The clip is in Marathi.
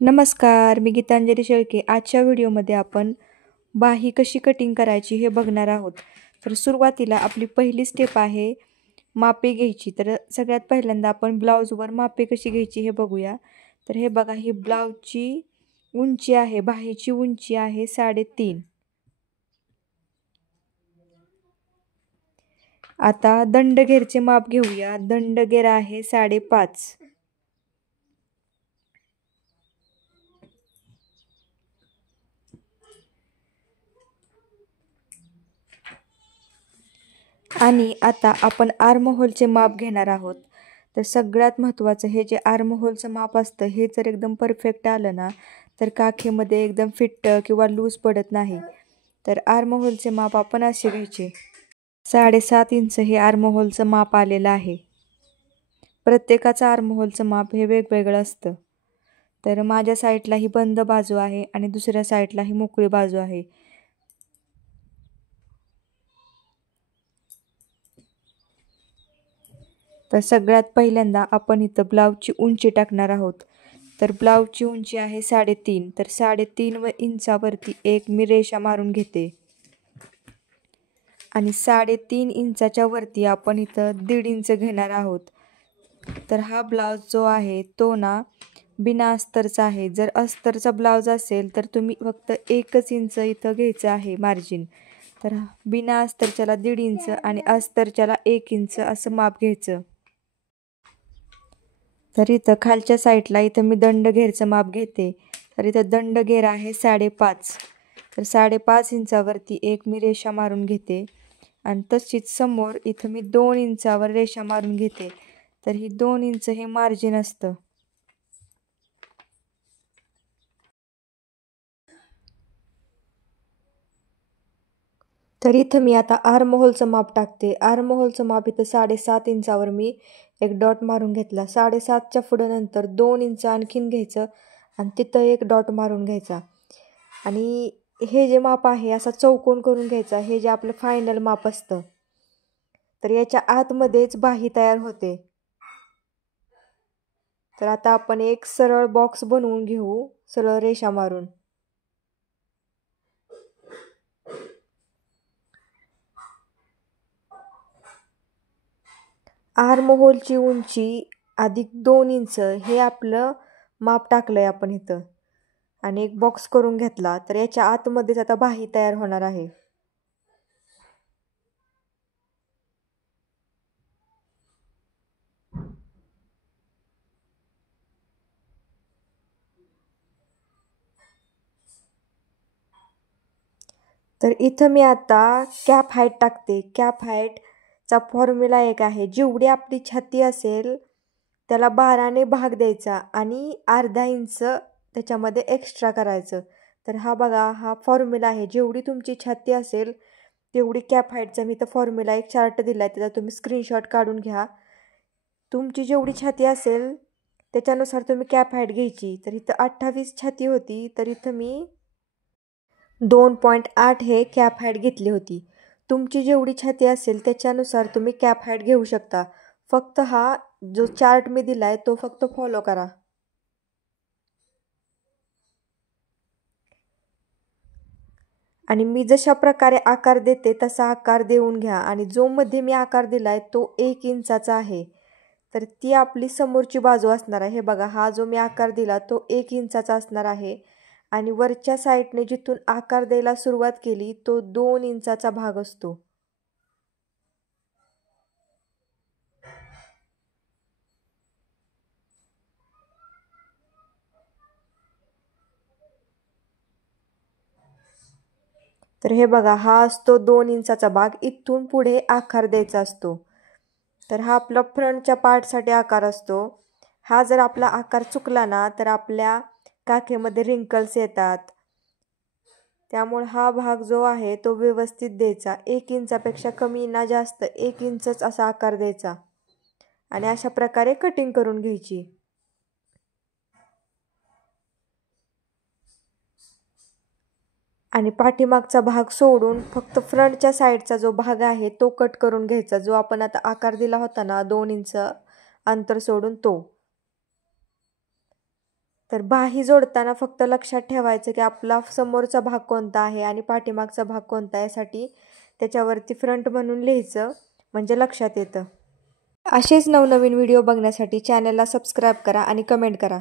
नमस्कार, मी गीतांजली शेळके. आजच्या व्हिडिओमध्ये आपण बाही कशी कटिंग करायची हे बघणार आहोत. तर सुरुवातीला आपली पहिली स्टेप आहे मापे घ्यायची. तर सगळ्यात पहिल्यांदा आपण ब्लाऊजवर मापे कशी घ्यायची हे बघूया. तर हे बघा, ही ब्लाऊजची उंची आहे, बाहीची उंची आहे 3.5. आता दंडघेरचे माप घेऊया. दंडघेर आहे 5.5. आणि आता आपण आर्महोलचे माप घेणार आहोत. तर सगळ्यात महत्त्वाचं, हे जे आर्महोलचं माप असतं हे जर एकदम परफेक्ट आलं ना, तर काखेमध्ये एकदम फिट किंवा लूज पडत नाही. तर आर्महोलचे माप आपण असे घ्यायचे. 7.5 इंच हे आर्महोलचं माप आलेलं आहे. प्रत्येकाचं आर्महोलचं माप हे वेगवेगळं असतं. तर माझ्या साईडला ही बंद बाजू आहे आणि दुसऱ्या साईडला ही मोकळी बाजू आहे. तर सगळ्यात पहिल्यांदा आपण इथं ब्लाऊजची उंची टाकणार आहोत. तर ब्लाऊजची उंची आहे 3.5. तर 3.5 इंचावरती एक मी रेषा मारून घेते आणि 3.5 इंचाच्या वरती आपण इथं 1.5 इंच घेणार आहोत. तर हा ब्लाऊज जो आहे तो ना बिना अस्तरचा आहे. जर अस्तरचा ब्लाऊज असेल तर तुम्ही फक्त 1 इंच इथं घ्यायचं आहे मार्जिन. तर बिना अस्तरच्याला 1.5 इंच आणि अस्तरच्याला 1 इंच असं माप घ्यायचं. तर इथं खालच्या साईडला इथं मी दंडघेरचं माप घेते. तर इथं दंडघेर आहे 5.5. तर 5.5 इंचावरती एक मी रेषा मारून घेते आणि तशीच समोर इथं मी 2 इंचावर रेषा मारून घेते. तर ही 2 इंच हे मार्जिन असतं. तर इथं मी आता आर्महोलचं माप टाकते. आर्महोलचं माप इथं 7.5 इंचावर मी एक डॉट मारून घेतला. 7.5च्या पुढं नंतर 2 इंच आणखीन घ्यायचं आणि तिथं एक डॉट मारून घ्यायचा. आणि हे जे माप आहे असा चौकोन करून घ्यायचा. हे जे आपलं फायनल माप असतं. तर याच्या आतमध्येच बाही तयार होते. तर आता आपण एक सरळ बॉक्स बनवून घेऊ, सरळ रेषा मारून. आर्महोलची उंची अधिक 2 इंच हे आपलं माप टाकलंय आपण इथं आणि एक बॉक्स करून घेतला. तर याच्या आतमध्येच आता बाही तयार होणार आहे. तर इथं मी आता कॅप हाईट टाकते. कॅप हाईटचा फॉर्म्युला एक आहे. जेवढी आपली छाती असेल त्याला 12ने भाग द्यायचा आणि अर्धा इंच त्याच्यामध्ये एक्स्ट्रा करायचं. तर हा बघा, हा फॉर्म्युला आहे. जेवढी तुमची छाती असेल तेवढी कॅप हाईटचा मी इथं फॉर्म्युला एक चार्ट दिला आहे. त्याचा तुम्ही स्क्रीनशॉट काढून घ्या. तुमची जेवढी छाती असेल त्याच्यानुसार तुम्ही कॅप हाईट घ्यायची. तर इथं 28 छाती होती, तर इथं मी 2.8 हे कॅप हाईट घेतली होती. तुमची जेवढी छाती असेल त्याच्यानुसार तुम्ही कॅप हाईट घेऊ शकता. फक्त हा जो चार्ट मी दिला आहे तो फक्त फॉलो करा. आणि मी जशा प्रकारे आकार देते तसा आकार देऊन घ्या. आणि जो मध्ये मी आकार दिला आहे तो 1 इंचाचा आहे. तर ती आपली समोरची बाजू असणार आहे. हे बघा, हा जो मी आकार दिला तो 1 इंचाचा असणार आहे. आणि वरच्या साईडने जिथून आकार द्यायला सुरुवात केली तो 2 इंचाचा भाग असतो. तर हे बघा, हा असतो 2 इंचाचा भाग. इथून पुढे आकार द्यायचा असतो. तर हा आपला फ्रंटच्या पार्टसाठी आकार असतो. हा जर आपला आकार चुकला ना तर आपल्या काखेमध्ये रिंकल्स येतात. त्यामुळे हा भाग जो आहे तो व्यवस्थित द्यायचा. 1 इंचापेक्षा कमी ना जास्त 1 इंचच असा आकार द्यायचा आणि अशा प्रकारे कटिंग करून घ्यायची. आणि पाठीमागचा भाग सोडून फक्त फ्रंटच्या साईडचा जो भाग आहे तो कट करून घ्यायचा. जो आपण आता आकार दिला होता ना 2 इंच अंतर सोडून तो. तर बाही जोडताना फक्त लक्षात ठेवायचं की आपला समोरचा भाग कोणता आहे आणि पाठीमागचा भाग कोणता आहे, यासाठी त्याच्यावरती फ्रंट म्हणून लिहायचं, म्हणजे लक्षात येतं. असेच नवनवीन व्हिडिओ बघण्यासाठी चॅनलला सबस्क्राईब करा आणि कमेंट करा.